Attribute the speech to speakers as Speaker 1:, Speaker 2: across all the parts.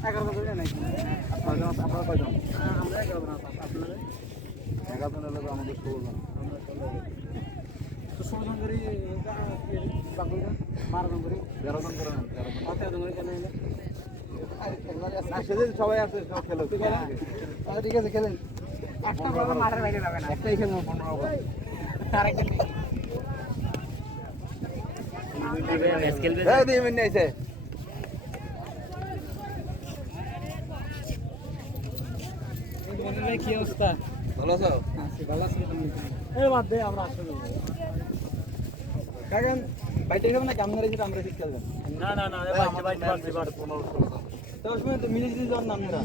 Speaker 1: এগারো বছর নাই আপনারা হ্যাঁ। আপনারা কয়জন? আমরা এগারো আপনারা? সবাই আছে সব খেলো। ঠিক আছে খেলেন
Speaker 2: একটা বড় মাঠের বাইরে যাবে না।
Speaker 1: একটাই খেলব পনেরো দুই মিনিট আছে
Speaker 2: কি অবস্থা?
Speaker 1: ভালো আছো?
Speaker 2: ভালো আছে এই বাদ দে আমরা আসলে
Speaker 1: কাকান বাইটে খেলবেন না? কেমন রেখে আমরা ঠিক খেলবেন।
Speaker 2: না না না বাইতে
Speaker 1: পনেরো তো সময় তো মিলে যদি যাওয়ার নাম না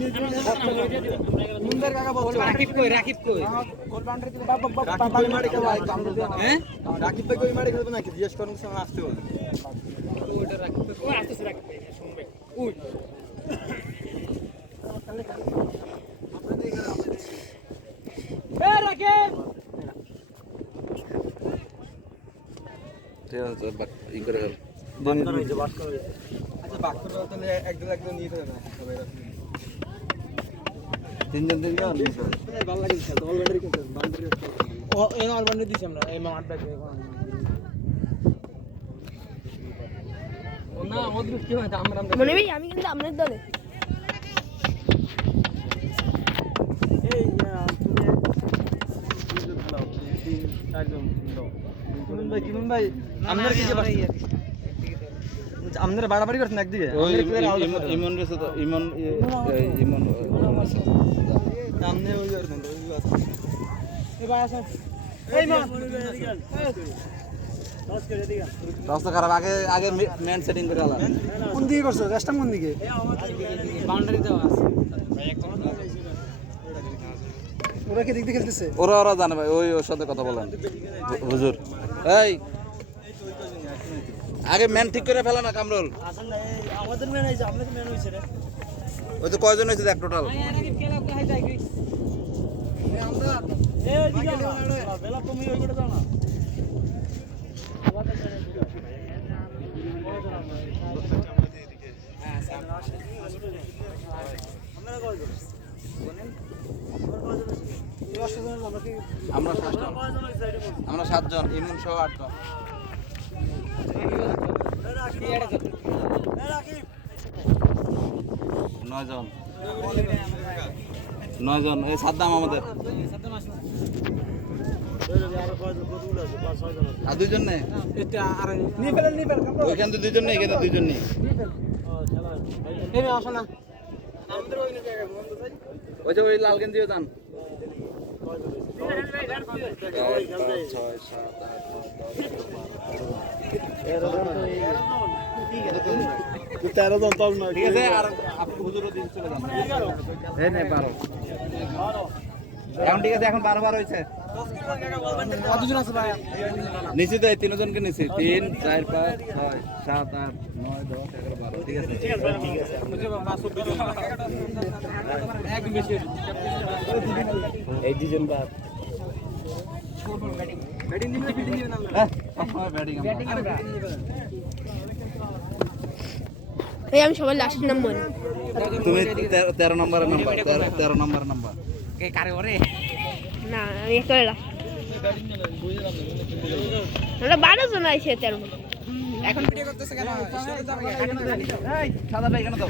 Speaker 1: মুন্দার কাকা বলছে
Speaker 2: রাকিব কই রাকিব কই
Speaker 1: গোল বাউন্ডারি দিলে বাপ বাপ বাপ বাপ মারে খেলবে? হ্যাঁ? রাকিব ভাই কই মারে খেলবে নাকি? জিজ্ঞেস করুন সময় আসতে বলে।
Speaker 2: ওটা রাকিব কই? আসতেছে রাকিব শুনবে উই এ রাকিব
Speaker 1: ঠিক আছে ই করে গেল আচ্ছা বাক করে তাহলে একজন একজন নিয়ে যাবে না সবাই তিনজন তিনজন? ভালো লাগে খেলতে অলরেডি খেলতে বাউন্ডারি
Speaker 2: ও এই অলবান্ডে দিছি আমরা এই মাঠ না ওদের কি হয় আমরা আমরা
Speaker 3: মনে ভাই আমি কিন্তু আপনার দলে।
Speaker 2: এই তুমি
Speaker 1: কিনুন ভাই আপনার কি আপনারা বাড়াবাড়ি করছেন একদিকে?
Speaker 4: ইমন রেছে তো ইমন ইমন
Speaker 1: সামনে ওই করছেন
Speaker 2: এই ভাই আসেন। এই মা।
Speaker 4: রাস্তা খারাপ আগে আগে ম্যান সেটিং করে আলা
Speaker 1: কোন দিকে করছ? রেস্টটা কোন দিকে?
Speaker 2: বাউন্ডারি দেওয়া আছে।
Speaker 1: ওরা কি দিক খেলতেছে?
Speaker 4: ওরা ওরা জানে ভাই ওই ওর সাথে কথা বলেন। হুজুর। এই আগে ম্যান ঠিক করে ফেলা না কামরুল?
Speaker 2: আমাদের হইছে আমাদের মেন হইছে রে।
Speaker 4: ওই তো কয়জন হয়েছে দেখ টোটাল
Speaker 2: দিকে বেলা কমি ওই করে দাও না
Speaker 4: আমরা সাতজন। আমরা সাতজন ইমন সহ আটজন। নয়জন। নয়জন এই সাদ্দাম আমাদের। আর দুইজন নেই? ওইখান তো দুইজন নেই এখানে দুইজন নেই।
Speaker 2: আসো না।
Speaker 1: ওই
Speaker 4: যে ওই লাল গেঞ্জিও যান।
Speaker 1: তেরো জন তল নয়
Speaker 4: ঠিক আছে আর আপনি হুজুরও দিন চলে এই নে বারো এখন ঠিক আছে এখন বারো বার হয়েছে
Speaker 2: কতজন আছে
Speaker 4: নিচে তিনজনকে নিছি তিন চার পাঁচ ছয় সাত আট নয় দশ এগারো বারো ঠিক আছে
Speaker 2: এক বেশি
Speaker 4: এই দুজন বাদ।
Speaker 3: আমি সবার লাস্ট নাম মনে
Speaker 4: তুমি তেরো- নম্বরের নাম্বার তেরো- তেরো নম্বরের নাম্বার
Speaker 2: কে কারে ওরে?
Speaker 3: না আমি একটা লাস্ট আমরা বারো জন আছে তেরো
Speaker 2: এখন ভিডিও করতেছে কেন?
Speaker 4: সাদাটা এখানে দাও।